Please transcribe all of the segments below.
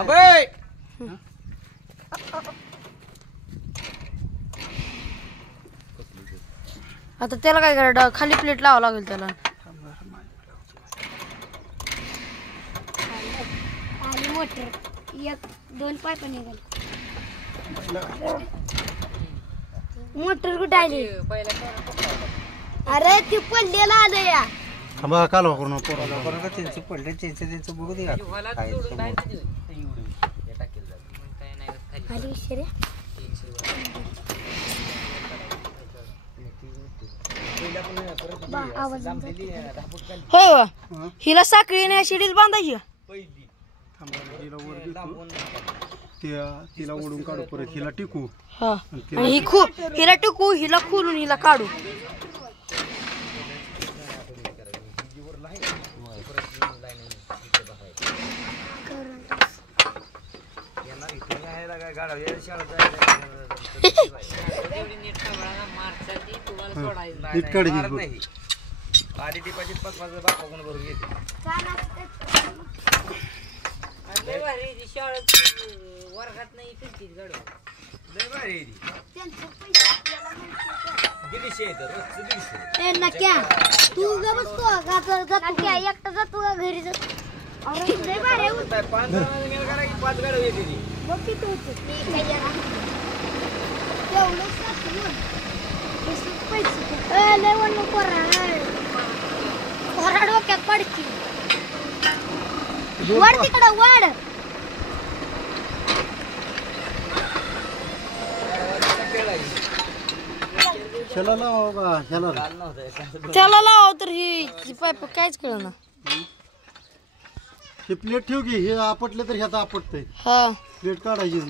अबे आता त्याला काय करा खाली प्लेट लावावं लागेल त्याला मोटर एक दोन पाईप निघाले मोटर कुठे आली अरे ती पडलेला आलं या थांबा कालवा करू नको पोराला त्यांचे पडले त्यांचं बघू दे खाली विषय आवाज हो हिला साखळी नाही शिडील बांधायची तिला ओढून काढू परत हिला टिकू हा आणि हिला टिकू हिला खोलून हिला काढू वर्गात नाही नक्या तू ग बसतो एकटा जातो घरी जातो डोक्यात पडची वाढ तिकडं वाढ त्याला लाव तर ही पाईप कायच कळ ना हे प्लेट ठेव की हे आपटले तर ह्याचा आपटतंय हा प्लेट काढायची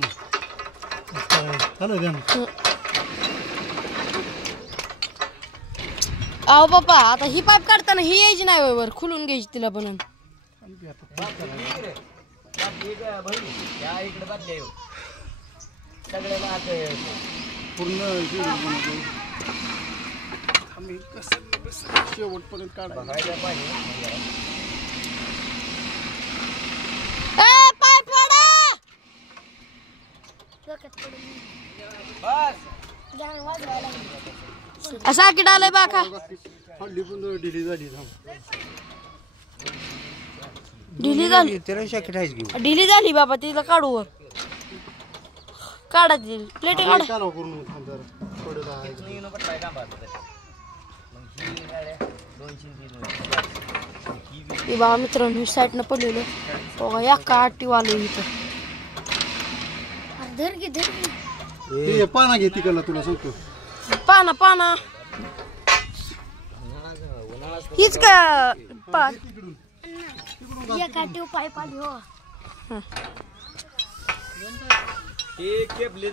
अहो बाप्पा आता ही पाईप काढताना ही यायची नाही वर खुलून घ्यायची तिला पण पूर्ण शेवटपर्यंत काढायला असा किडा आलाय बाका हल्ली पण ढिली झाली ढिली झाली बाबा तिला काढू वर काढा प्लेट काढा बाबा मित्रांनो साईड न पडलेलं बघा या काठी आलो इथं धर की पाना घे तिकडला तुला सांगतो पाना हीच का पाईप आली हो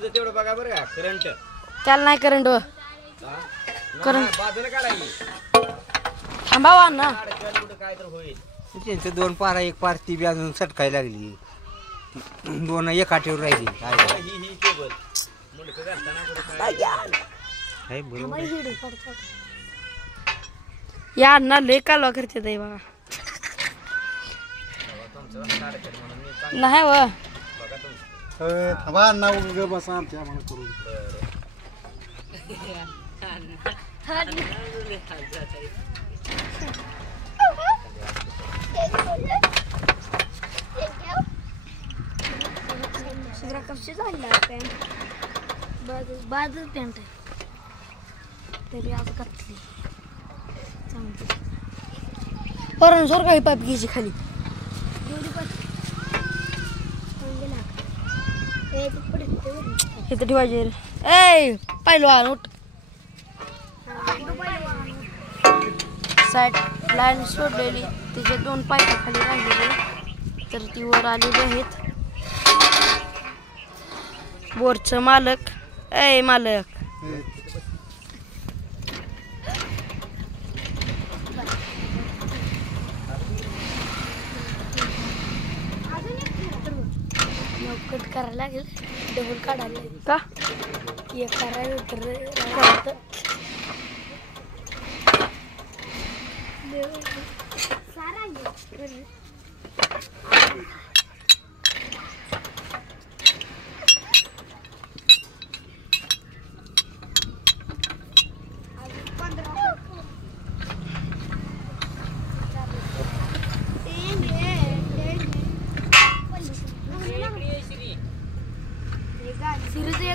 तेवढं बघा बरं का करंट त्याला नाही करंट बाजूला काढायची थांबावा ना काय तर होईल त्यांचं दोन पारा एक पार ती बी अजून सटकायला लागली दोन एका ठेवून राहिली ही केबल या ना लय कालवा करते ताई बघा नाही व थांबा ना उग बसा आमच्या आम्हाला करून कशी झाली पॅन्ट बाजूच पॅन्ट आहे तरी आज घातली चांगली वरून सर काही पाईप घ्यायची खाली इथं ठेवायचे ए पहिलवान उठ साईड लाईन सोडलेली तिचे दोन पाईप खाली राहिलेले तर ती वर आलेली आहेत बोरचं मालक ए मालक कट करायला लागेल डबल काढायला लागेल का एक करायला तर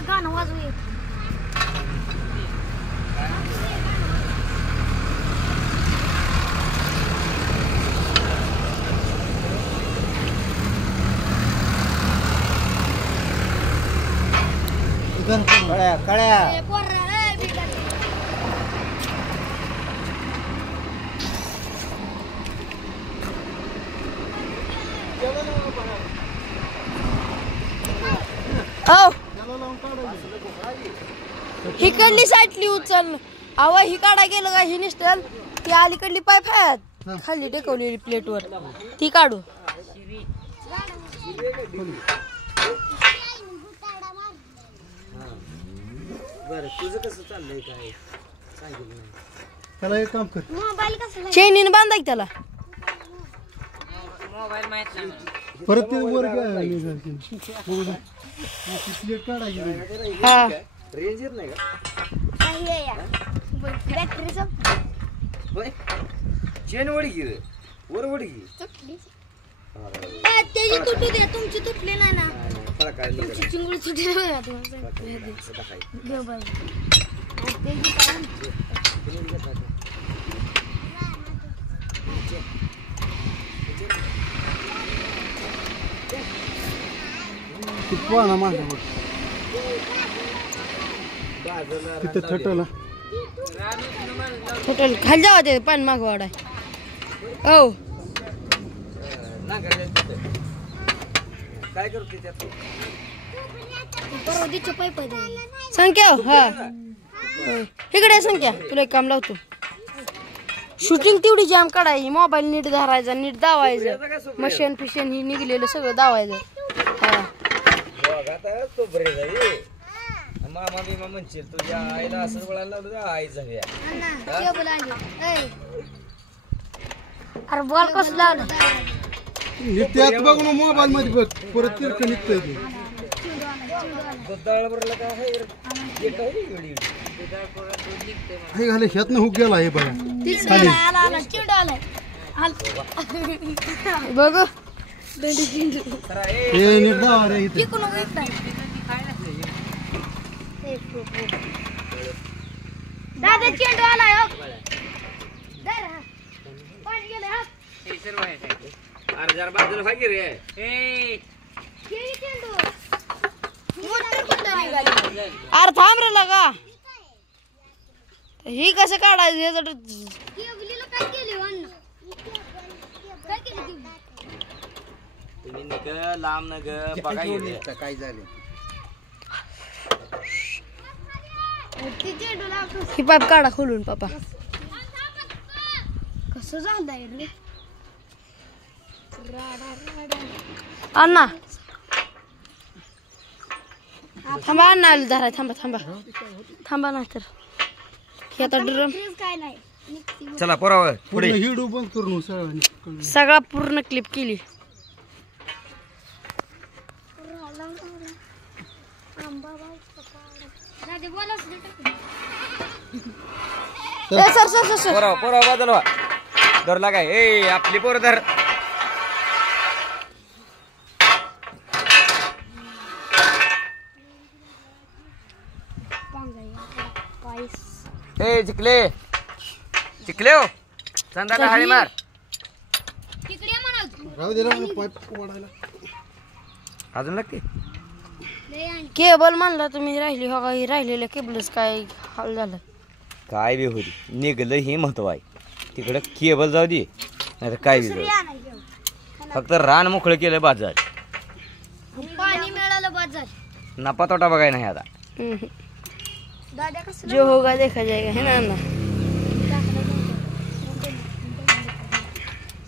एक गाणं वाजवू येत. कळ्या कळ्या ए, पोरं, ए, बिगर. हो हिकडली साईडली उचल अव ही काढा गेलं का ही निसटल ती अलीकडली पाईप आहे खाली टेकवलेली प्लेटवर ती काढू बरं तुझं कसं चाललंय काय सांगितलं नाही. त्याला एक काम कर मोबाईल कसला चेनीने बांधाय त्याला परत ते वर प्लेट काढायची हा रेंज येत नाही का नाही आहे या. बॅटरी होय चेन वडी घे वर वडी घे तुटली. ए, त्याची तुटू दे तुमची तुटली नाही ना. फळा काय तुमची चिंगडी तुटली नाही ना, तुम्हाला सांगितलं. घे बाई. आणि त्याची काय? पाना माझ्यावर तिथं थटला हॉटेल खाली जावा ते पाणी मागवाडाय हो काय करते त्यात परवडीचे पाईप आहे. संख्या हा होय. इकडे संख्या तुला एक काम लावतो शूटिंग तेवढी जाम काढायची मोबाईल नीट धरायचा नीट दावायचं मशीन फिशन ही निघलेलं सगळं दावायचं हा आता तो बरे झाली मामा बिमा म्हणशील तुझ्या आईला असं बोलायला लावलं आई झाली अण्णा, केबल आली. ए. अरे बॉल कसं लावलं? त्यात बघ ना मोबाईल मध्ये बघ परत तिरकं निघतंय ते दुधाळ बरला काय आहे एक आहे एवढी हे घाले ह्यातनं हुक गेला हे बघा तीच आला, आला, आला. चिंडू आलाय. बघ हे नीट दावा रे इथे तिकडून विकताय. दादा चेंडू आलाय हो. धर हा. पाणी गेलंय हा. अरे जरा बाजूला व्हा की रे खेळी चेंडू. मोटर कुठं निघाली? अरे थांब रे लगा ही कसं काढायचं हे जर केबलीला काय केली हो अण्णा? काय केली केबली? तुम्ही निघ लांब न ग बघा येते काय झाले ती चेंडू लावतो. ही पाईप काढा खोलून पापा कसं झालंय रे? अण्णा थांबा अण्णा आलं धराय थांबा थांबा थांबा नाही तर हे आता ड्रम फ्रीज काय नाही. निघती. चला पोरावर पुढे हिडू बंद करून सगळं सगळा पूर्ण क्लिप केली दादा बोला असं टाकून. ए सर सर सर सर पोरा बाजूला व्हा धरला काय ए आपली पोर धर ए चिकले चिकले हो चंदाला हाळी मार तिकडे ये म्हणा. राहू दे ना पाईप वाढायला अजून लागते लय आणि. केबल म्हणला तुम्ही राहिली हो का ही राहिलेलं केबलच काय हाल झालं काय बी होती निघलं हे महत्व आहे तिकडं केबल जाऊ दे नाही तर काय बी जाऊ दे. आणायची हो. फक्त रान मोकळं केलं बाजार पाणी मिळालं बस झालं. नफा तोटा बघाय नाही आता दादा कसं जो होगा देखा जाएगा है ना अण्णा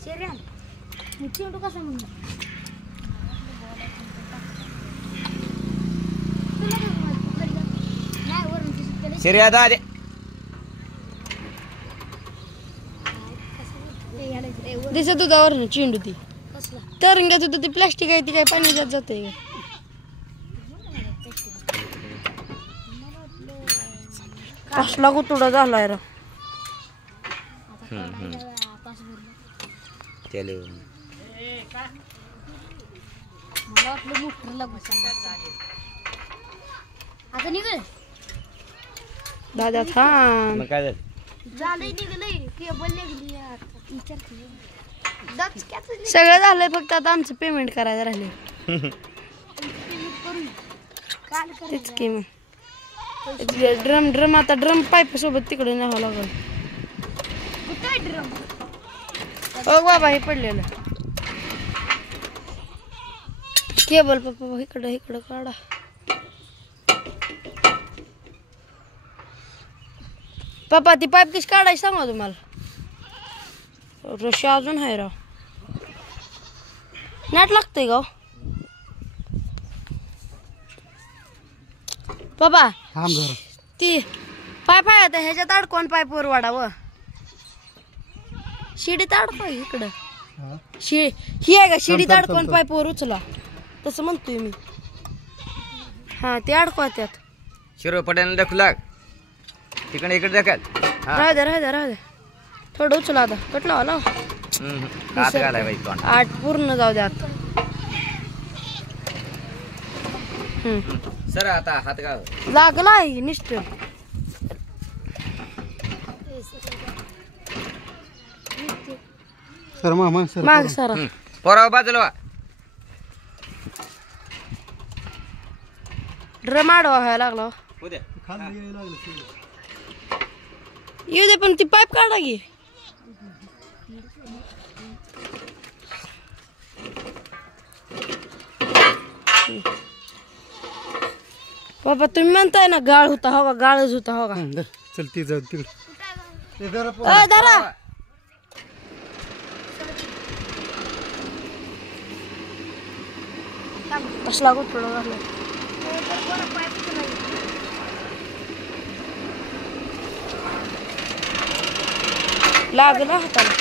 शेऱ्यान मी चेंडू कसा म्हणलं नाही वरून तिथे शिरी आता दे दिसत दुधावर चेंडू ती कसला तरंगाच होतं ती प्लास्टिक आहे ती काय पाणी जात जाते कसला गुतुडा झालाय रा त्याला मला वाटलं मोटर लागू आता निघल दादा थांब. मग काय झालं झालंय निघलंय केबल निघली आता विचार दचक्याच सगळं झालंय फक्त आता आमचं पेमेंट करायचं राहिले. करून काल तेच की मग ड्रम आता ड्रम पाईप सोबत तिकडे न्यावं लागल. कुठे ड्रम हो बाबा हे पडलेलं केबल पप्पा इकडं काढा. पप्पा ती पाईप कशी काढायची सांगा तुम्हाला. रशी अजून आहे राव. नाट लागतंय गाव बाबा. थांब जरा. ती पाईप आहे आता ह्याच्यात अडकवून पाईपवर वाढावं. शिडीत अडकवा इकडं. हा. ही आहे का शिडीत अडकवून पाईपवर उचला तसं म्हणतोय मी. हा ते अडकवा त्यात. शिरो पड्यानं ढकलू लाग तिकडे इकडे ढकल. हा राहू दे थोडं उचला आता. कटला आला हात घालाय बाई तोंड. 8 पूर्ण जाऊ द्या आता. सर आता हात घाल. लागला आहे निष्ठ. सर मामा सर माग सारा पोराव बाजूला वा. ड्रम आडवा व्हायला लागला. उद्या खाली यायला लागलं सगळं. येऊ दे पण ती पाईप काढा की. बाबा तुम्ही म्हणताय ना गाळ होता हो का गाळच होता हो का. धर. चल ती जाऊ तिकडे ते जरा धरा कसला गोठडा घालला. लागला हाताला.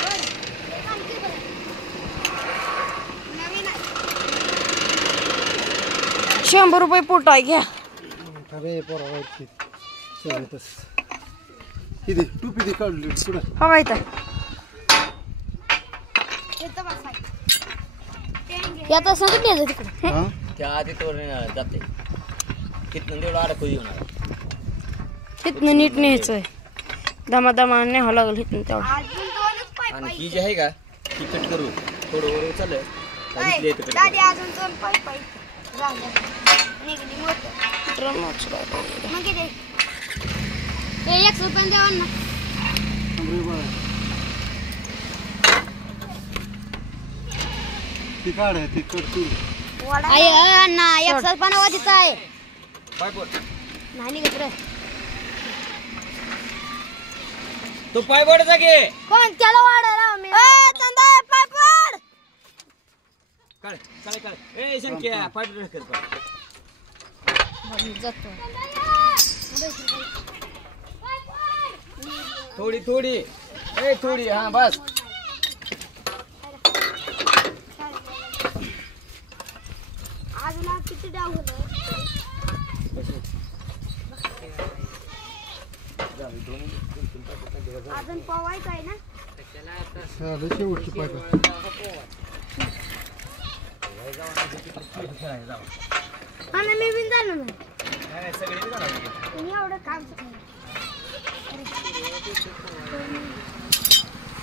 ₹100 पोटाय घ्या. अरे पोरा वाईट चलतस ही दे टोपी दे काढली पुढे. हा माहित आहे यात सांगितलं तिकडे. हा त्या आधी तोड जाते तिथनं तेवढं अडकू येऊन तिथनं नीट न्यायचंय. दमा न्यावं लागल इथनं तेवढं. अजून दोनच पाईप आणि ही जी आहे का ती कट करू थोडं वर चाललं दादी अजून 2 पाईप निघली मोठं मग किती ते 100 रुपये द्यावा ना. अरे बाळा ती काढ ती करतो. आय अण्णा 100 पण वाजत आहे पाय बोल नाही निघत रे. तू पाय बोड जागे कोण त्याला वाढायला मी चंदा पाईप वाढ. काढ काढ काढ. ए शंक्या पाय ढकल पाय. जातो थोडी थोडी ए थोडी हा बस. अजून किती डाव होतं अजून पवायचं आहे ना. झालं शेवटची पाहिजे. हा ना मी बिन झालो ना सगळे तुम्ही एवढं काम